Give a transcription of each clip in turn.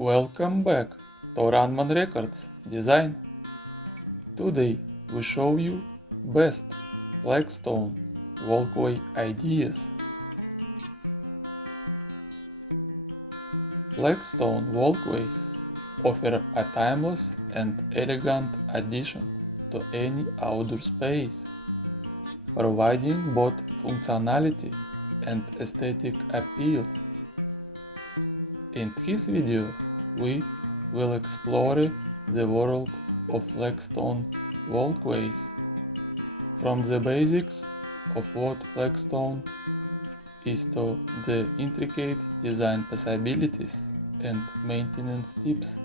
Welcome back to RunmanReCords design. Today we show you best Flagstone walkway ideas. Flagstone walkways offer a timeless and elegant addition to any outdoor space, providing both functionality and aesthetic appeal. In this video, we will explore the world of Flagstone walkways, from the basics of what Flagstone is to the intricate design possibilities and maintenance tips.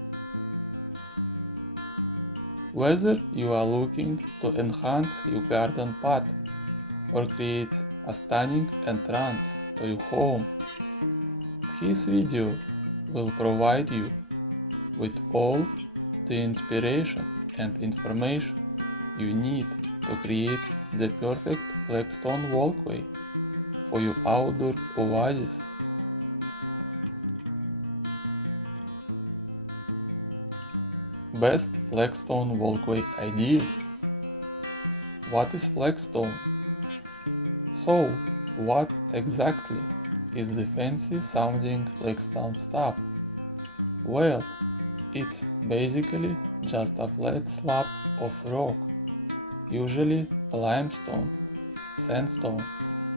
Whether you are looking to enhance your garden path or create a stunning entrance to your home, this video will provide you with all the inspiration and information you need to create the perfect Flagstone walkway for your outdoor oasis. Best Flagstone walkway ideas. What is Flagstone? So, what exactly is the fancy sounding Flagstone stuff? Well, it's basically just a flat slab of rock, usually limestone, sandstone,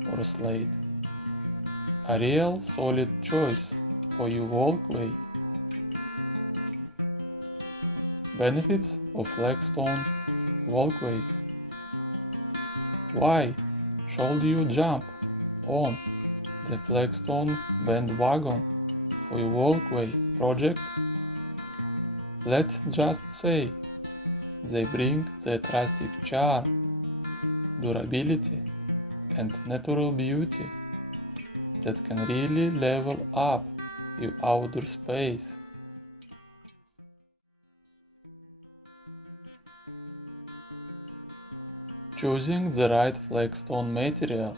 or slate. A real solid choice for your walkway. Benefits of Flagstone walkways. Why should you jump on the Flagstone bandwagon for your walkway project? Let's just say they bring the drastic charm, durability, and natural beauty that can really level up your outdoor space. Choosing the right Flagstone material.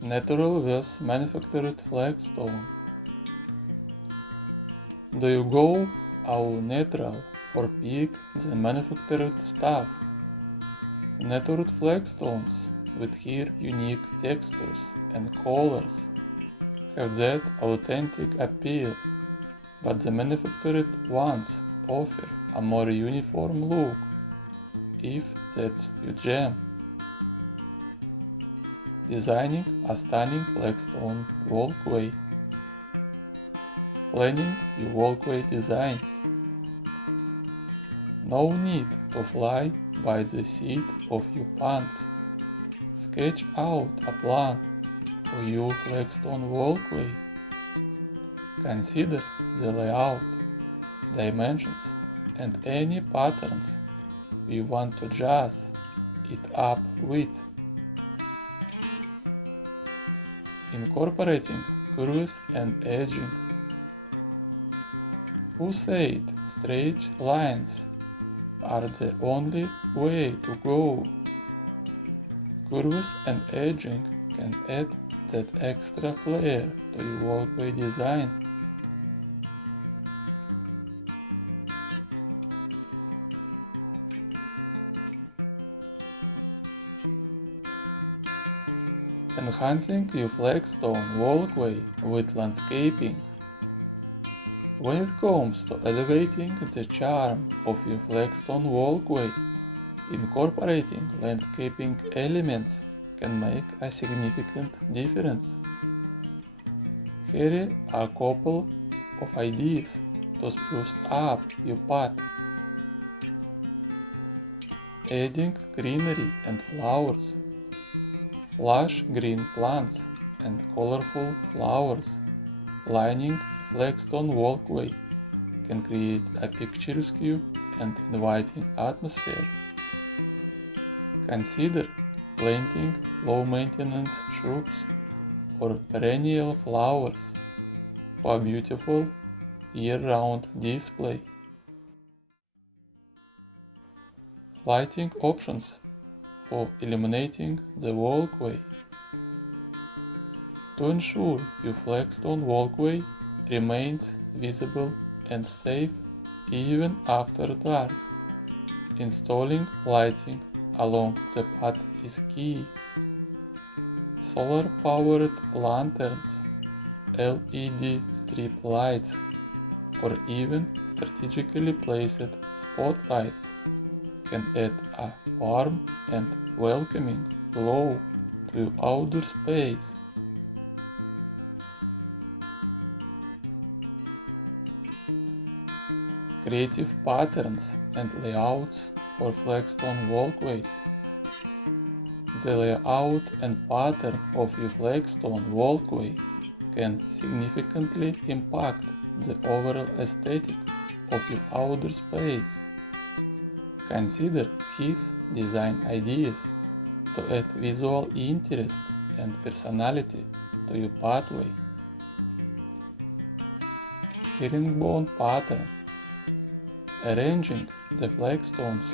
Natural versus manufactured Flagstone. Do you go all natural or pick the manufactured stuff? Natural Flagstones with their unique textures and colors have that authentic appeal, but the manufactured ones offer a more uniform look, if that's your jam. Designing a stunning Flagstone walkway. Planning your walkway design. No need to fly by the seat of your pants. Sketch out a plan for your Flagstone walkway. Consider the layout, dimensions, and any patterns you want to jazz it up with. Incorporating curves and edging. Who said straight lines are the only way to go? Curves and edging can add that extra flair to your walkway design. Enhancing your Flagstone walkway with landscaping. When it comes to elevating the charm of your Flagstone walkway, incorporating landscaping elements can make a significant difference. Here are a couple of ideas to spruce up your path. Adding greenery and flowers. Lush green plants and colorful flowers lining Flagstone walkway can create a picturesque and inviting atmosphere. Consider planting low-maintenance shrubs or perennial flowers for a beautiful year-round display. Lighting options for illuminating the walkway. To ensure your Flagstone walkway remains visible and safe even after dark. Installing lighting along the path is key. Solar-powered lanterns, LED strip lights, or even strategically placed spotlights can add a warm and welcoming glow to your outdoor space. Creative patterns and layouts for Flagstone Walkways. The layout and pattern of your Flagstone Walkway can significantly impact the overall aesthetic of your outdoor space. Consider his design ideas to add visual interest and personality to your pathway. Herringbone pattern. Arranging the flagstones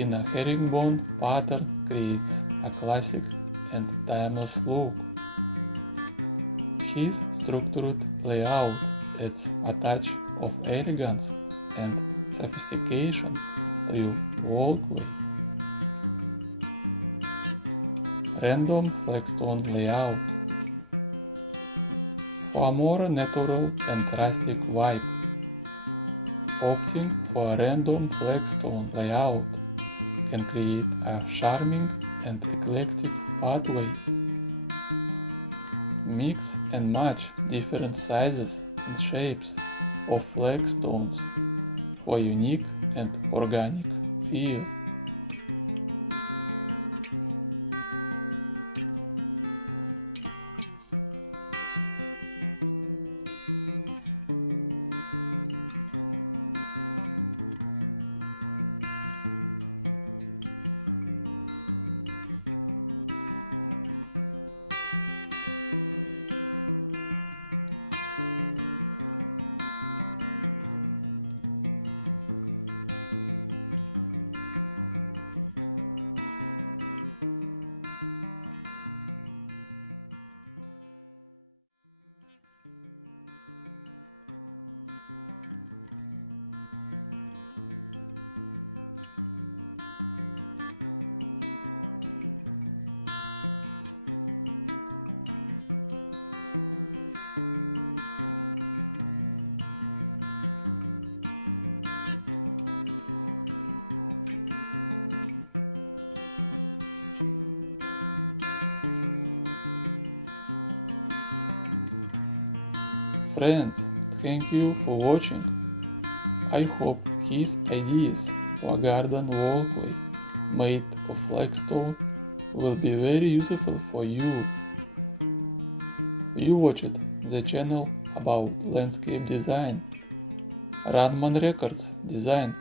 in a herringbone pattern creates a classic and timeless look. His structured layout adds a touch of elegance and sophistication to your walkway. Random flagstone layout. For a more natural and rustic vibe, opting for a random flagstone layout can create a charming and eclectic pathway. Mix and match different sizes and shapes of flagstones for a unique and organic feel. Friends, thank you for watching. I hope his ideas for a garden walkway made of flagstone will be very useful for you. You watched the channel about landscape design, RunmanReCords design